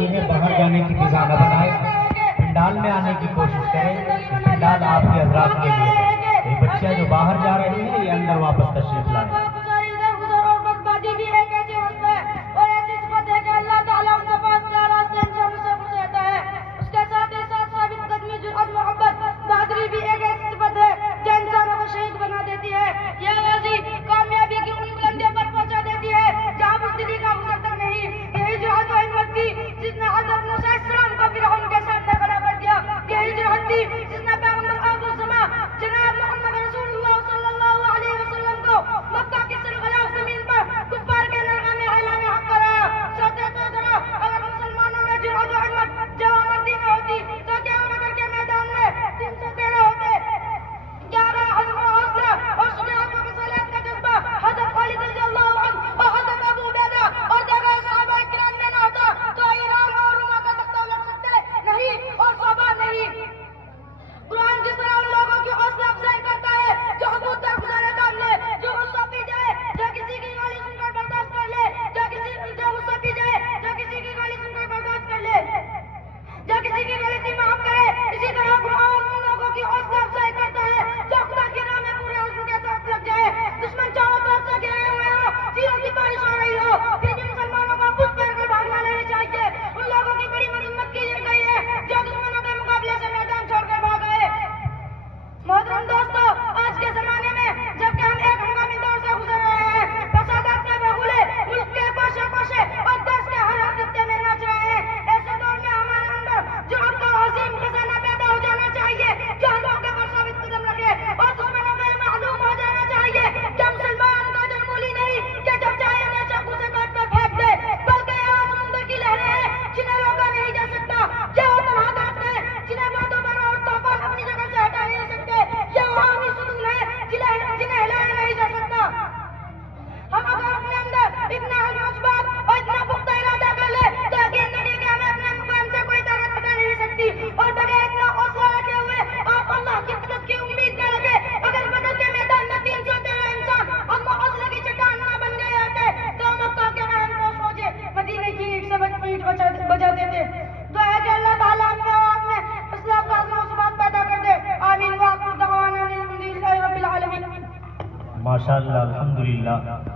رہی ہے باہر جانے کی فضا نہ بنائے، پنڈال میں آنے کی کوشش کریں. پنڈال آپ کے حضرات کے لیے ہے. یہ بچیاں جو باہر جا رہی ہیں یہ اندر واپس تشریف لائیں. ماشاء اللہ الحمدللہ.